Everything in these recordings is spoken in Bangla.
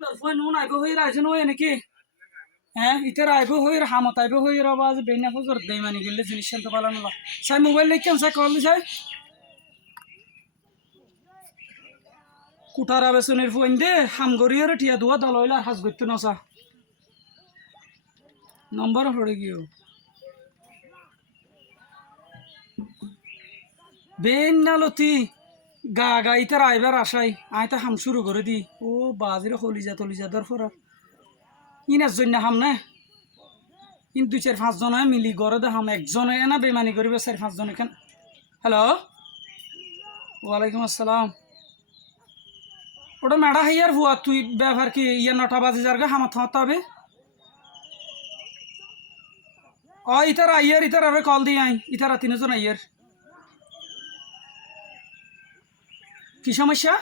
ফোন নুন আইব হই রাইছে নয় নাকি হ্যাঁ ইতার আইব হই হামত আইব হই রবা যে বেনা ফুজর দেই মানি গেলে জিনিস শান্ত পালানো লা সাই মোবাইল লেখেন সাই কল দিছাই কুটারা বেসনের ফোন দে হাম গরিয়ার টিয়া দুয়া দলইলা হাজ গইতে নসা নম্বর পড়ে গিয়ে বেন না লতি গা গা ইতার আইবার আশাই আই তা হাম শুরু করে দি ও বাজির হলিজা তলিজা দর ফরা ইনার জন্য হাম না কিন্তু 4-5 জন মিলি গড়ে দে হাম একজনে না বেমানি করিবে 4-5 জন এখান হ্যালো ওয়ালাইকুম আসসালাম ওটা মেডা হাইয়ার হুয়া তুই ব্যবহার কি ইয়া 9টা বাজে যারগা হামাত হতে হবে ইতার আইয়ার ইতার আরে কল দি আই ইতার 3 জন আইয়ার কি সমস্যা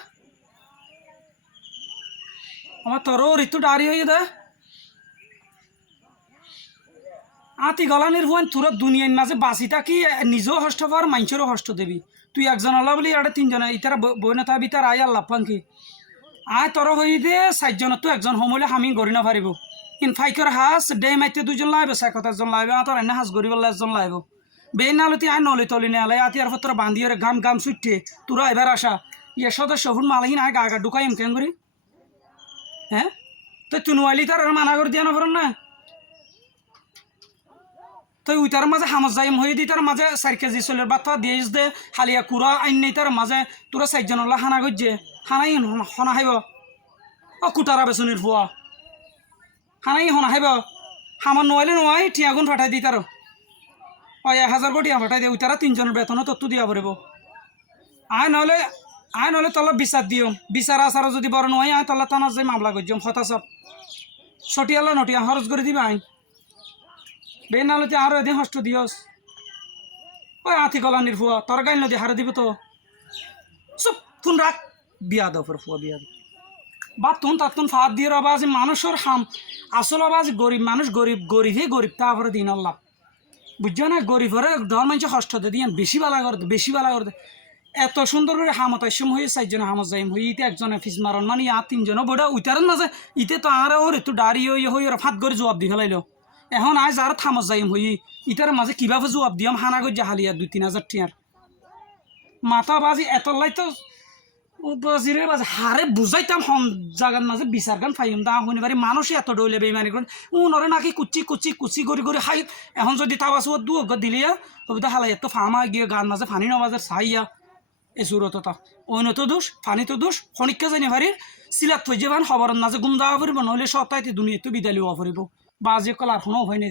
আমার তোরও ঋতু ডারি হয়ে দে আতি গলানির হুয়ান তোর দুনিয়ার মাঝে বাঁচিতা কি নিজেও হষ্ট পার মানুষেরও হষ্ট দেবি তুই একজন আল্লাহ বলি আর 3 জন ইতারা বই না থাকবি তার আই আল্লাহ পাঙ্কি আয় তোর হয়ে দে 4 জন তো একজন হমলে হামি গড়ি না পারিব ইন ফাইকর হাস ডে মাইতে 2 জন লাইব 7 জন লাইব তোর এনে হাস গড়ি বলে 1 জন লাইব বে নালতি আয় নলি তলি নে আলাই আতি আর ফতর বান্ধিয়ে গাম গাম সুইটে তোরা এবার আসা ইয়ে সদস্য হুন মালহিন আয় গা গা ঢুকাই এম কেন করি হ্যাঁ তো তুই নোয়ালি তার মানা করে দিয়া না পারেন না তো ওই তার মাঝে হামজ যাইম হয়ে দি তার মাঝে 4 কেজি চলের বাচ্চা দিয়েছ দে হালিয়া কুড়া আইন নেই তার মাঝে তোরা 4 জন হানা গজ্জে হানাই হনা হাইব কুটারা বেসনির ফুয়া হানাই হনা হাইব হামার নোয়াইলে নোয়াই টিয়াগুন ফাটাই দি তার 1000 কোটি ফাটাই দিয়ে ওই তারা 3 জনের বেতনও তত্ত্ব দিয়া পড়ব আয় নহলে তলা বিচার দিও বিচার আচার যদি বড় নয় আয় তলা টানা যাই মামলা করছম হতাশাপ সটিয়ালা নটিয়া খরচ করে দিবা আইন বে নালতে আরো এদিন হষ্ট দিয়স আতি গলানির ফুয়া তোর গাইল নদী হারে দিব তো সব ফোন রাখ বিয়া দফর ফুয়া বিয়া বা তুন তাতুন ফাঁদ দিয়ে রবা যে মানুষের হাম আসল আবাজ গরিব মানুষ গরিবই গরিব তারপরে দিন আল্লাহ বুঝছো না গরিবরে ধর মানুষ হষ্ট দে দিয়ে বেশি বালা করে এত সুন্দর করে হামত আইসম হয়ে 4 জন হামত যাইম হই ইতে একজনে ফিস মারন মানে 3 জন বড় উইতারেন মাঝে ইতে তো আর ওর একটু দাঁড়ি হই ওর ফাঁদ করে জবাব দি ফেলাইলো এখন আজ আর থামত যাইম হই ইটার মাঝে কিভাবে জবাব দিয়াম হানা গজ হালিয়া 2-3 হাজার টিয়ার মাথা বাজি এত লাই তো বাজিরে বাজে হারে বুঝাইতাম হন জাগার মাঝে বিচার গান ফাইম দা হইনি পারি মানুষ এত ডইলে বেমানি করেন উনরে নাকি কুচি করি হাই এখন যদি তাওয়াস দু দিলিয়া তবে তো হালাই এত ফামা গিয়ে গান মাঝে ফানি নমাজের সাইয়া এই সুরত তা অন্য তো দোষ ফানি তো দোষ খনিককে জানি পারি সিলাত থই যাবান খবরের মাঝে গুম দেওয়া পড়ব নহলে সপ্তাহে দুনিয়া তো বিদায় লওয়া পড়ব বাজে কলার কোনো হয় না